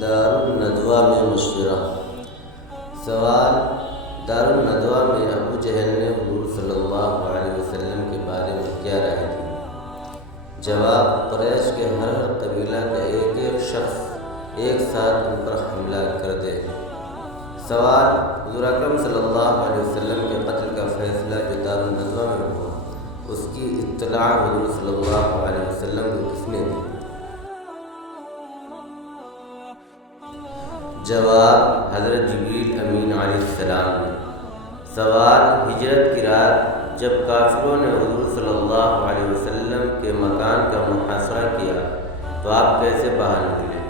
دار الندوہ میں مشورہ۔ سوال: دار الندوہ میں ابو جہل نے حضور صلی اللہ علیہ وسلم کے بارے میں کیا رائے دی؟ جواب: قریش کے ہر قبیلہ کا ایک ایک شخص ایک ساتھ ان پر حملہ کر دے۔ سوال: حضور اکرم صلی اللہ علیہ وسلم کے قتل کا فیصلہ جو دار الندوہ میں ہوا، اس کی اطلاع حضور صلی اللہ علیہ وسلم کو کس نے دی؟ جواب: حضرت جبریل امین علیہ السلام نے۔ سوال: ہجرت کی رات جب کافروں نے حضور صلی اللہ علیہ وسلم کے مکان کا محاصرہ کیا تو آپ کیسے باہر نکلے؟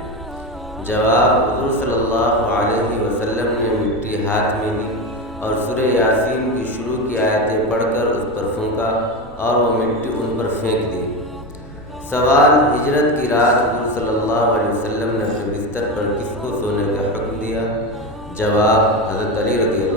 جواب: حضور صلی اللہ علیہ وسلم نے مٹی ہاتھ میں لی اور سورہ یاسین کی شروع کی آیتیں پڑھ کر اس پر پھونکا اور وہ مٹی ان پر پھینک دی۔ سوال: ہجرت کی رات حضور صلی اللہ علیہ وسلم نے اپنے بستر پر کس کو سونے کا حکم دیا؟ جواب: حضرت علی رضی